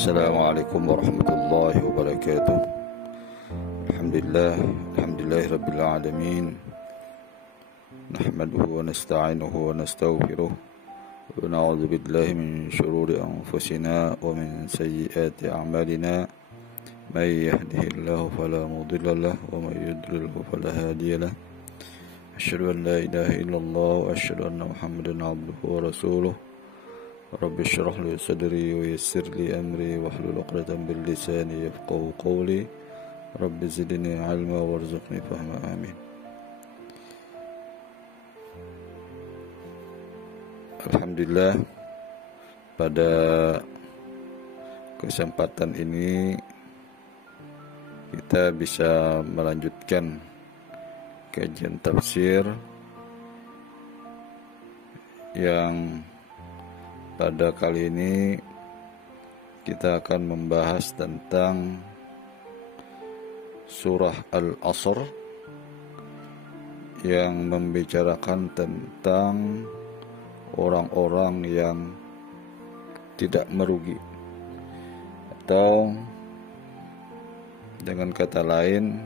Assalamualaikum warahmatullahi wabarakatuh. Alhamdulillahirabbil alamin. Nahmaduhu wa nasta'inuhu wa nastaghfiruh. Wa na'udzu billahi min shururi anfusina wa min sayyiati a'malina. May yahdihillahu fala mudilla lahu wa may yudlilhu fala hadiya lahu. Asyhadu an la ilaha illallah wa asyhadu anna Muhammadan 'abduhu wa rasuluh. Rabbi syrah li sadri wa yassir li amri wahlul 'uqdatam min lisani yafqahu qawli. Rabbi zidni 'ilma warzuqni fahma. Amin. Alhamdulillah, pada kesempatan ini kita bisa melanjutkan kajian tafsir yang pada kali ini kita akan membahas tentang surah Al-Asr yang membicarakan tentang orang-orang yang tidak merugi, atau dengan kata lain,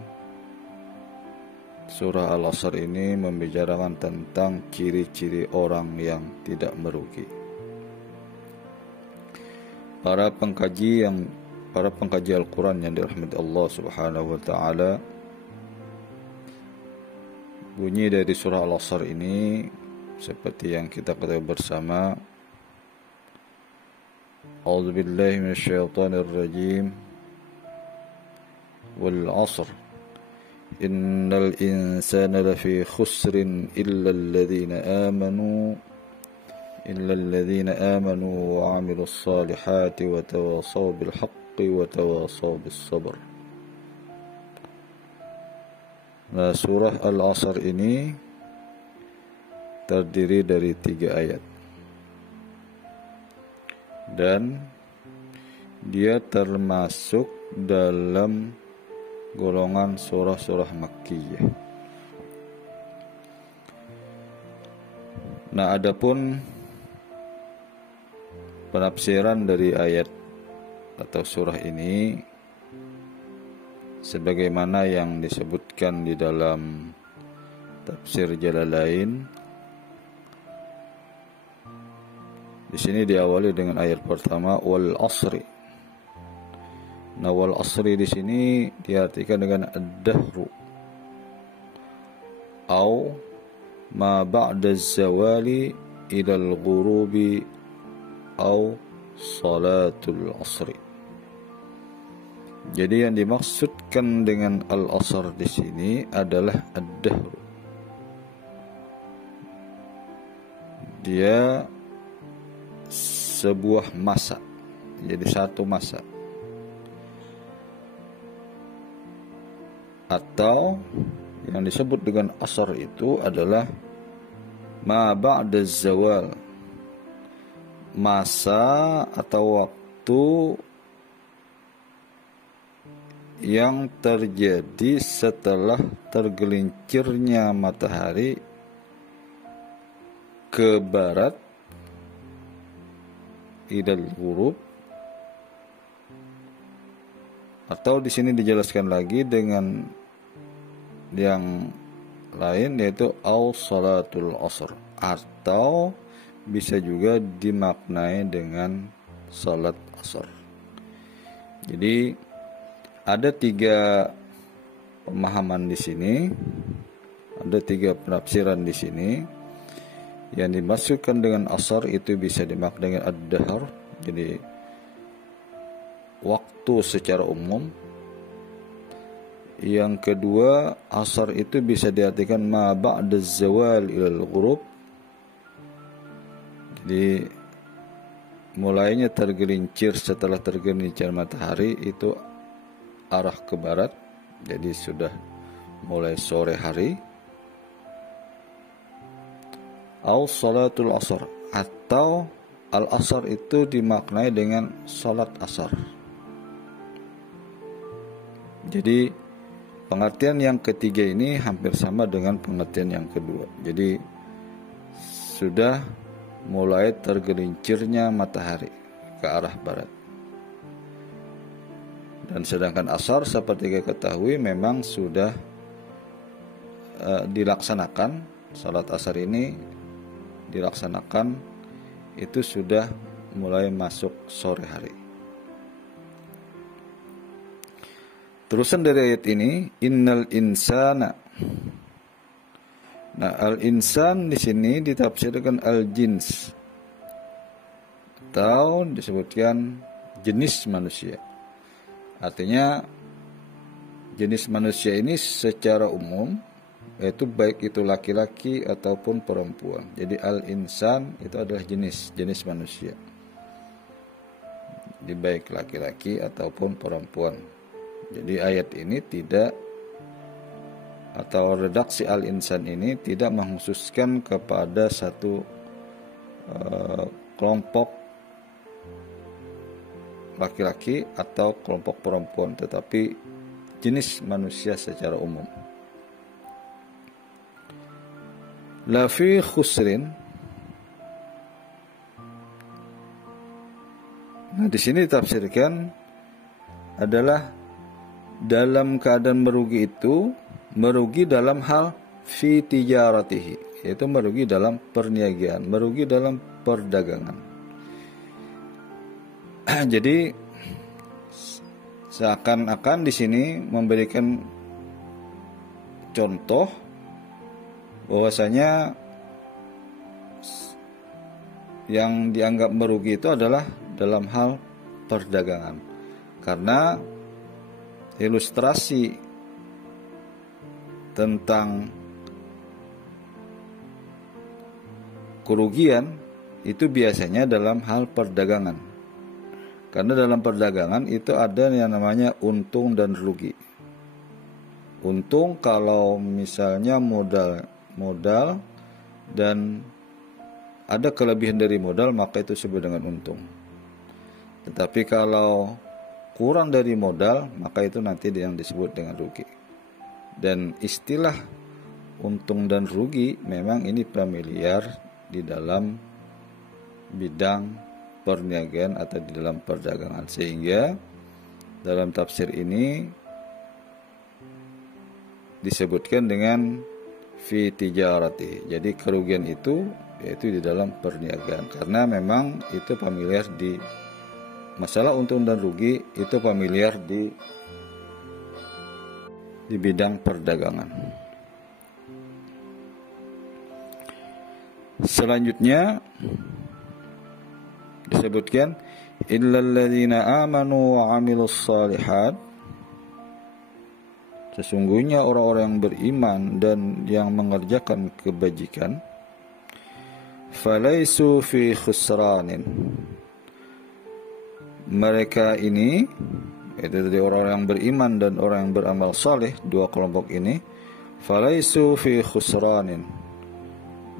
surah Al-Asr ini membicarakan tentang ciri-ciri orang yang tidak merugi. Para pengkaji Al-Quran yang dirahmati Allah Subhanahu wa taala, bunyi dari surah Al-Asr ini seperti yang kita ketahui bersama. A'udzubillahi minasyaitonir rajim. Wal 'asr innal insana lafi khusrin illa الذين آمنوا وعملوا الصالحات وتواصوا بالحق وتواصوا بالصبر. Nah, surah Al-Asr ini terdiri dari 3 ayat. dan dia termasuk dalam golongan surah-surah Makkiyah. Nah, adapun penafsiran dari ayat atau surah ini sebagaimana yang disebutkan di dalam tafsir Jalalain, di sini diawali dengan ayat pertama wal asri. Nah, wal asri di sini diartikan dengan ad-dahru au ma ba'da az-zawali ila al-ghurubi au salatul asri. Jadi yang dimaksudkan dengan al-asr di sini adalah ad-dahru. Dia sebuah masa, jadi satu masa, atau yang disebut dengan asar itu adalah ma ba'da zawal, masa atau waktu yang terjadi setelah tergelincirnya matahari ke barat idal ghurub, atau di sini dijelaskan lagi dengan yang lain yaitu au salatul asr, atau bisa juga dimaknai dengan salat asar. Jadi ada 3 pemahaman di sini, ada 3 penafsiran di sini. Yang dimaksudkan dengan asar itu bisa dimaknai dengan ad-dahr, jadi waktu secara umum. Yang kedua, asar itu bisa diartikan ma ba'da zawal ilal ghurub, jadi mulainya tergelincir setelah tergelincir matahari itu arah ke barat, jadi sudah mulai sore hari. Au salatul asar, atau al-asar itu dimaknai dengan salat asar. Jadi pengertian yang ketiga ini hampir sama dengan pengertian yang kedua. Jadi sudah mulai tergelincirnya matahari ke arah barat. Dan sedangkan asar seperti kita ketahui memang sudah dilaksanakan, salat asar ini dilaksanakan itu sudah mulai masuk sore hari. Terusan dari ayat ini, innal insana. Nah, al-insan di sini ditafsirkan al-jins, atau disebutkan jenis manusia. Artinya jenis manusia ini secara umum, yaitu baik itu laki-laki ataupun perempuan. Jadi al-insan itu adalah jenis manusia, jadi baik laki-laki ataupun perempuan. Jadi ayat ini tidak, atau redaksi al-insan ini tidak mengkhususkan kepada satu kelompok laki-laki atau kelompok perempuan, tetapi jenis manusia secara umum. Lafi khusrin. Nah, di sini ditafsirkan adalah dalam keadaan merugi itu, merugi dalam hal fi tijaratihi, yaitu merugi dalam perniagaan, merugi dalam perdagangan. Jadi seakan-akan di sini memberikan contoh bahwasanya yang dianggap merugi itu adalah dalam hal perdagangan, karena ilustrasi tentang kerugian itu biasanya dalam hal perdagangan, karena dalam perdagangan itu ada yang namanya untung dan rugi. Untung kalau misalnya modal dan ada kelebihan dari modal, maka itu disebut dengan untung. Tetapi kalau kurang dari modal, maka itu nanti yang disebut dengan rugi. Dan istilah untung dan rugi memang ini familiar di dalam bidang perniagaan atau di dalam perdagangan, sehingga dalam tafsir ini disebutkan dengan fi tijarati. Jadi kerugian itu yaitu di dalam perniagaan, karena memang itu familiar di masalah untung dan rugi, itu familiar di bidang perdagangan. Selanjutnya disebutkan illal ladzina amanu wa 'amilus shalihat, sesungguhnya orang-orang yang beriman dan yang mengerjakan kebajikan, falaisu fi khusranin, mereka ini, itu dari orang yang beriman dan orang yang beramal saleh, dua kelompok ini, falaisu fi khusranin,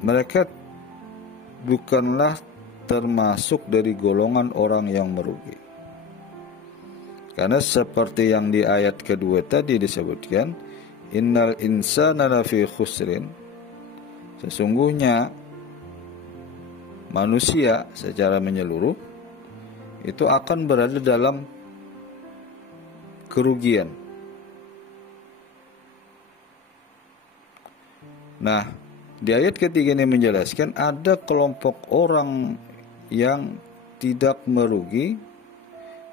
mereka bukanlah termasuk dari golongan orang yang merugi. Karena seperti yang di ayat kedua tadi disebutkan, innal insana lafi khusrin, sesungguhnya manusia secara menyeluruh itu akan berada dalam kerugian. Nah, di ayat ketiga ini menjelaskan ada kelompok orang yang tidak merugi,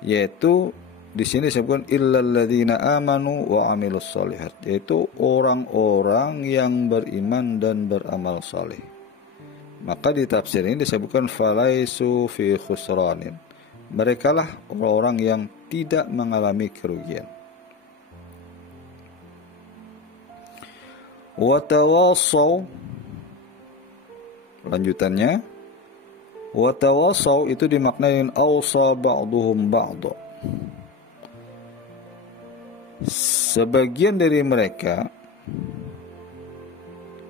yaitu di sini disebutkan illal ladzina amanu wa 'amilus shalihat, yaitu orang-orang yang beriman dan beramal saleh. Maka di tafsir ini disebutkan falaisu fi khusranin, merekalah orang-orang yang tidak mengalami kerugian. Wa tawassaw, lanjutannya wa tawassaw itu dimaknai dengan awsa ba'duhum ba'da, sebagian dari mereka.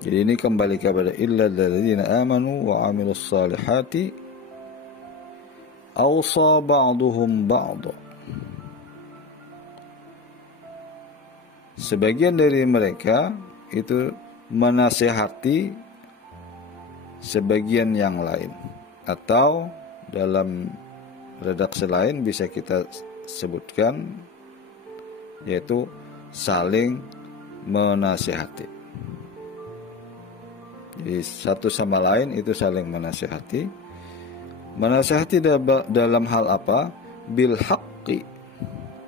Jadi ini kembali kepada illal ladzina amanu wa 'amilus salihati awsa ba'duhum ba'da, sebagian dari mereka itu menasihati sebagian yang lain, atau dalam redaksi lain bisa kita sebutkan yaitu saling menasihati. Jadi satu sama lain itu saling menasihati. Menasihati dalam hal apa? Bil haqqi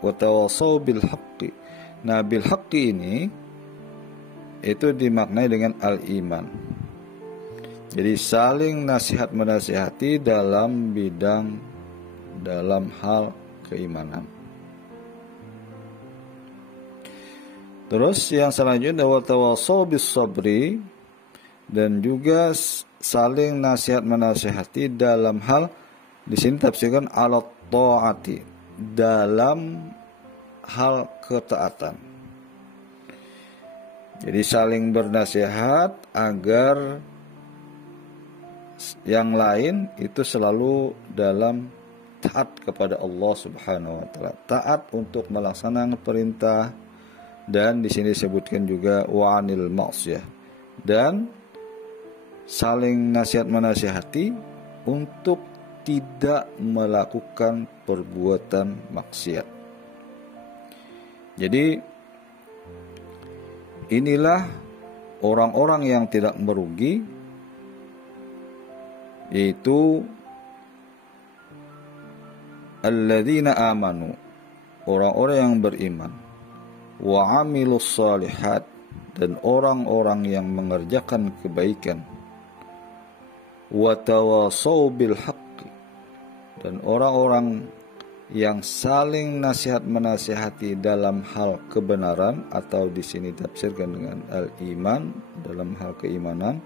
wa tawassaw bil haqqi. Nah, bil haqqi ini itu dimaknai dengan al-iman. Jadi saling nasihat menasihati dalam hal keimanan. Terus yang selanjutnya wa tawassaw bis sabri, dan juga saling nasihat menasihati dalam hal, di sini tafsirkan alat taati, dalam hal ketaatan. Jadi saling bernasihat agar yang lain itu selalu dalam taat kepada Allah Subhanahu wa taala, taat untuk melaksanakan perintah, dan di sini disebutkan juga wa'anil ma'siyah, dan saling nasihat menasihati untuk tidak melakukan perbuatan maksiat. Jadi inilah orang-orang yang tidak merugi, yaitu alladzina amanu, orang-orang yang beriman, wa 'amilus shalihat, dan orang-orang yang mengerjakan kebaikan, wa tawassaw bil haqqi, dan orang-orang yang saling nasihat menasihati dalam hal kebenaran, atau di sini tafsirkan dengan al-iman, dalam hal keimanan,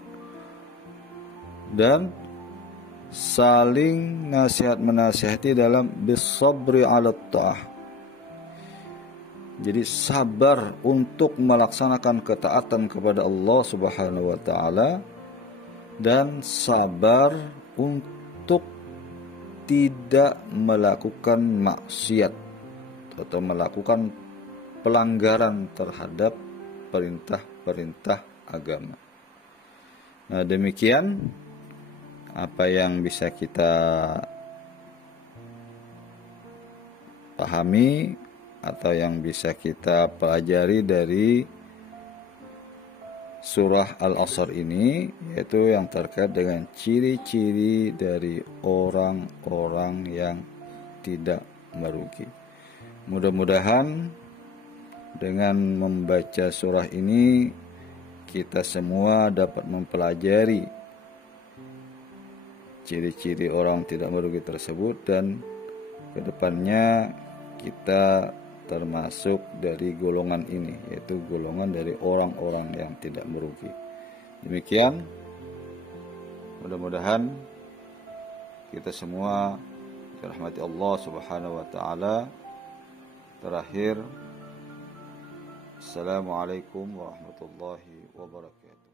dan saling nasihat menasihati dalam bisabri 'ala ta'ah, jadi sabar untuk melaksanakan ketaatan kepada Allah Subhanahu wa taala, dan sabar untuk tidak melakukan maksiat atau melakukan pelanggaran terhadap perintah-perintah agama. Nah, demikian apa yang bisa kita pahami atau yang bisa kita pelajari dari surah Al-Asr ini, yaitu yang terkait dengan ciri-ciri dari orang-orang yang tidak merugi. Mudah-mudahan dengan membaca surah ini kita semua dapat mempelajari ciri-ciri orang tidak merugi tersebut, dan kedepannya kita termasuk dari golongan ini, yaitu golongan dari orang-orang yang tidak merugi. Demikian, mudah-mudahan kita semua dirahmati Allah Subhanahu wa taala. Terakhir, Assalamualaikum warahmatullahi wabarakatuh.